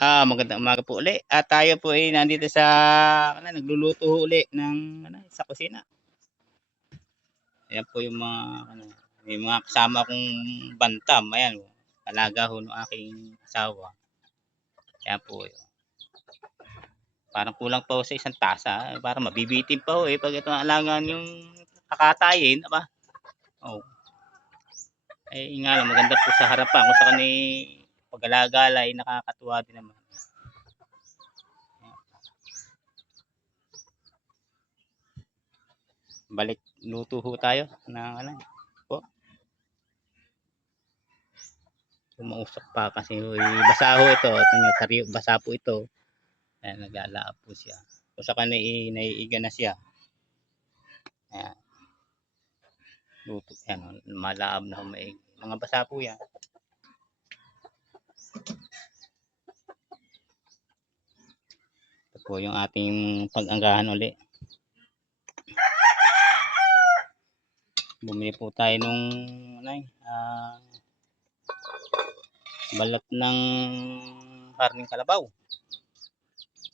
Magandang umaga po uli. At tayo po ay nandito sa nagluluto ho uli ng sa kusina. Ayan po yung mga may mga kasama kong bantam. Ayan, alaga ho ng aking asawa. Ayan po. Parang kulang pa ho sa isang tasa. Parang mabibitin pa ho pag ito ang alagaan yung kakatayin, aba. Oh. Nga lang, maganda po sa harapan kung sa kanil pag-alaga ay nakakatuwa din naman. Balik luto ho tayo ng po. Umausap pa kasi basa ho ito. Ito nyo, basa po ito. Ayan, nag-aalaap po siya. Kung sa kanya naiiga na siya. Ayan. Luto. Ayan, malaab na humaig. Mga basa po yan. Ito po yung ating pag-anggahan uli. Bumili po tayo nung balat ng karning kalabaw.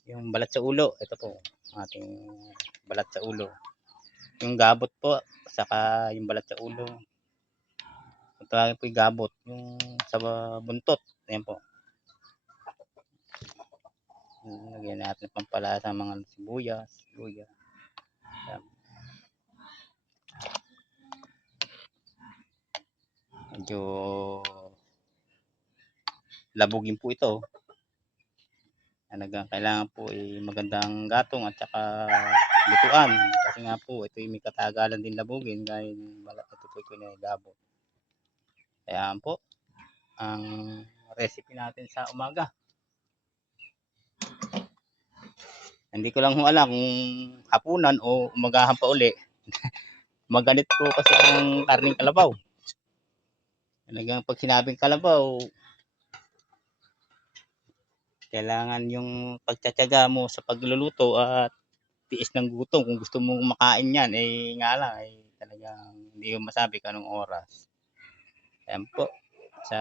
Yung balat sa ulo, ito po ating balat sa ulo. Yung gabot po, saka yung balat sa ulo. Ito po yung gabot, yung sa buntot. Ayan po. Lagyan natin pampalasa mga sibuyas, luya. Ayan. Medyo labugin po ito. Kailangan po magandang gatong at saka lutuan kasi nga po ito may katagalan din labugin dahil ito po yung gabot. Kaya po ang recipe natin sa umaga. Hindi ko lang alam kung hapunan o umagahan pa uli. Maganit po kasi ang karning kalabaw. Talagang pag sinabing kalabaw, kailangan yung pagtsatsaga mo sa pagluluto at tiis ng gutom. Kung gusto mong makain yan, nga lang, talagang hindi ko masabi kung anong oras. Ayan po, sa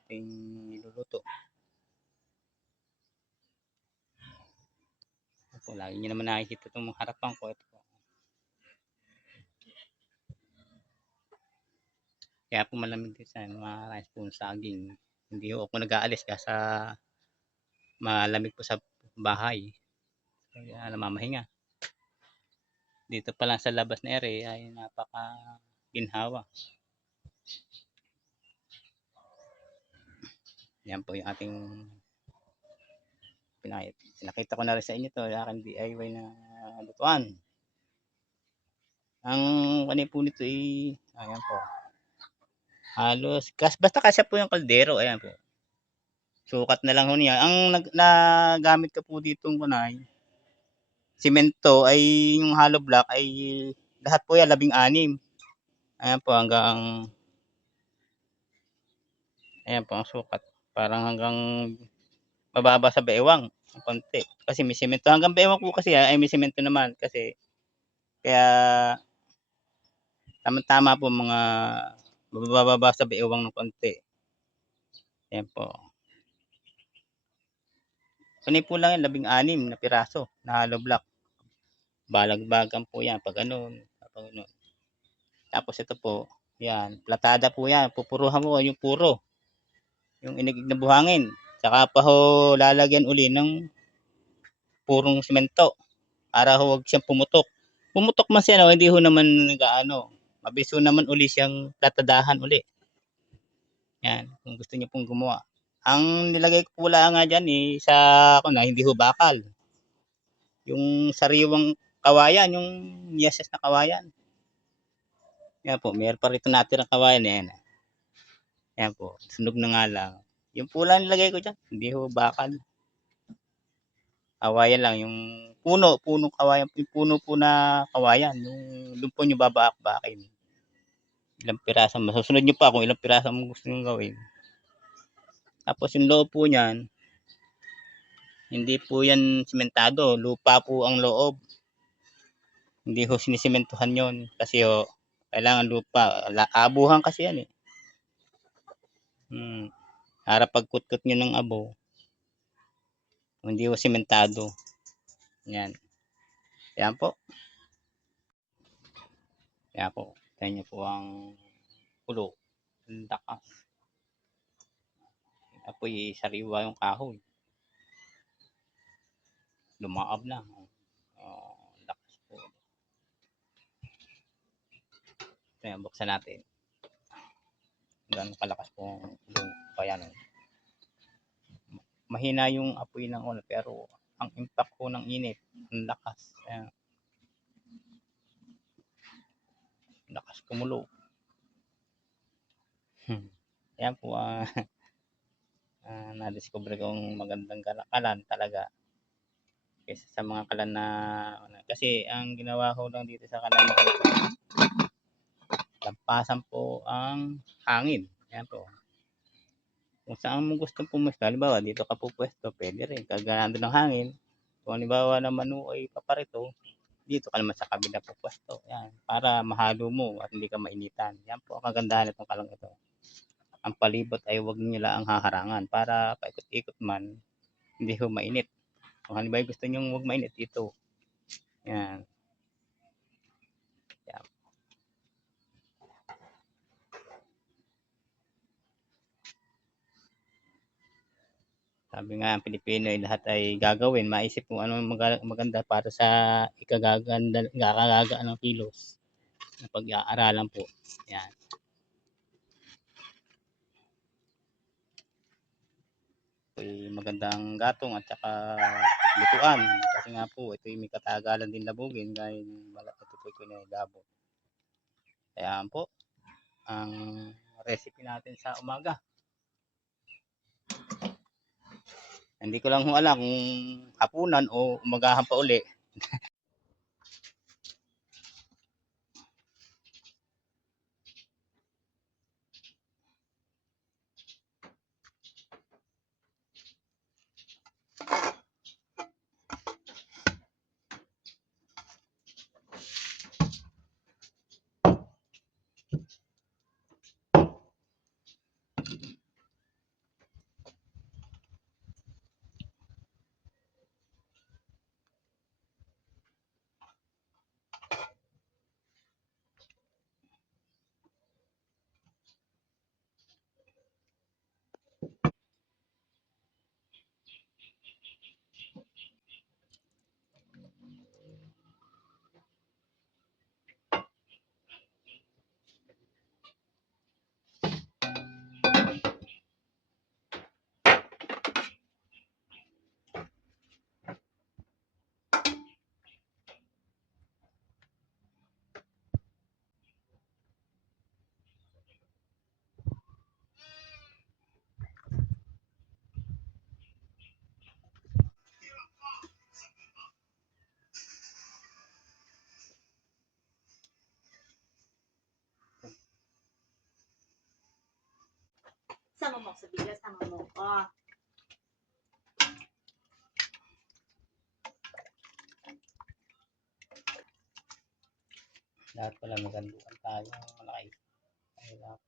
ating niluluto. Ito, lagi nyo naman nakikita itong harapan ko. Ito po. Kaya po malamig din sa mga rice spoon saging. Hindi ako nag-aalis kasi malamig po sa bahay. Kaya namamahinga. Dito pa lang sa labas na area ay napaka ginhawa. Yan po yung ating pinakita ko na rin sa inyo to, yung aking DIY na lutuan. Ang po nito ayan po. Halos, basta kasya po yung kaldero, ayan po. Sukat na lang ho niya. Ang nagamit ko po ditong kunay, simento ay yung hollow block ay lahat po yan 16. Ayan po hanggang ayan po ang sukat. Parang hanggang mababa sa bewang. Konti. Kasi may simento. Hanggang bewang po kasi ay may simento naman. Kasi kaya tama-tama po mga mababa sa bewang ng konti. Ayan po. Kunin po lang yan 16 na piraso na hollow block. Balagbagan po yan. Pag ano. Tapos ito po. Yan. Platada po yan. Pupuruhan mo yung puro. Yung inigig na buhangin. Saka pa ho lalagyan uli ng purong semento para huwag siyang pumutok. Pumutok man siya, no? Hindi ho naman nagaano. Mabilis ho naman uli siyang platadahan uli. Yan, kung gusto niyo pong gumawa. Ang nilagay ko pula nga dyan sa hindi ho bakal. Yung sariwang kawayan, yung yeses na kawayan. Yan po, mayroon pa rito natirang kawayan. Yan po, sunog na nga lang. Yung pula nilagay ko dyan, hindi ho bakal. Kawayan lang, yung punong kawayan, yung puno po na kawayan, yung doon po nyo babaak-bakin. Ilang piraso, masusunod nyo pa kung ilang piraso mo gusto nyo gawin. Tapos yung loob po niyan, hindi po yan simentado, lupa po ang loob. Hindi ho sinisimentohan yon kasi kailangan lupa, abuhan kasi yan Para pagkutkot nyo ng abo, Hindi ho sementado. Yan. Yan po. Yan po. Tignan niyo po ang kulo. Ang lakas. Apoy, sariwa yung kahoy. Lumaab na. Lakas po. Ayan, buksan natin. Gano'ng kalakas po ang kulo. Kaya no. Mahina yung apoy ng ulo pero ang impact po ng init, ang lakas. Ayan. Lakas kumulo. Ayan po na-discover kong magandang kalan talaga kaysa sa mga kalan na kasi ang ginawa ko lang dito sa kalan na lampasan po ang hangin. Ayan po. Kung saan mo gustong pumusta, halimbawa dito ka pupwesto, pwede rin. Kaganado ng hangin. Kung halimbawa naman ay paparito, dito ka naman sa kabila pupwesto. Yan. Para mahalo mo at hindi ka mainitan. Yan po ang kagandahan itong kalang ito. Ang palibot ay huwag nyo lang haharangan para paikot-ikot man, hindi ho mainit. Kung halimbawa gusto nyo huwag mainit, ito. Yan. Yan. Sabi nga ang Pilipino ay lahat ay gagawin, maisip kung ano maganda para sa ikagaga ng kilos na pag-aaralan po. Yan. Ito'y magandang gatong at saka lutuan kasi nga po ito'y may katagalan din labugin dahil ito po na labo. Kaya po ang recipe natin sa umaga. Hindi ko lang alam kung hapunan o umagahan pa uli. Sama mo sa bigas, sama mo. Oh. Lahat pala maganduan tayo malaki. Ay, lahat.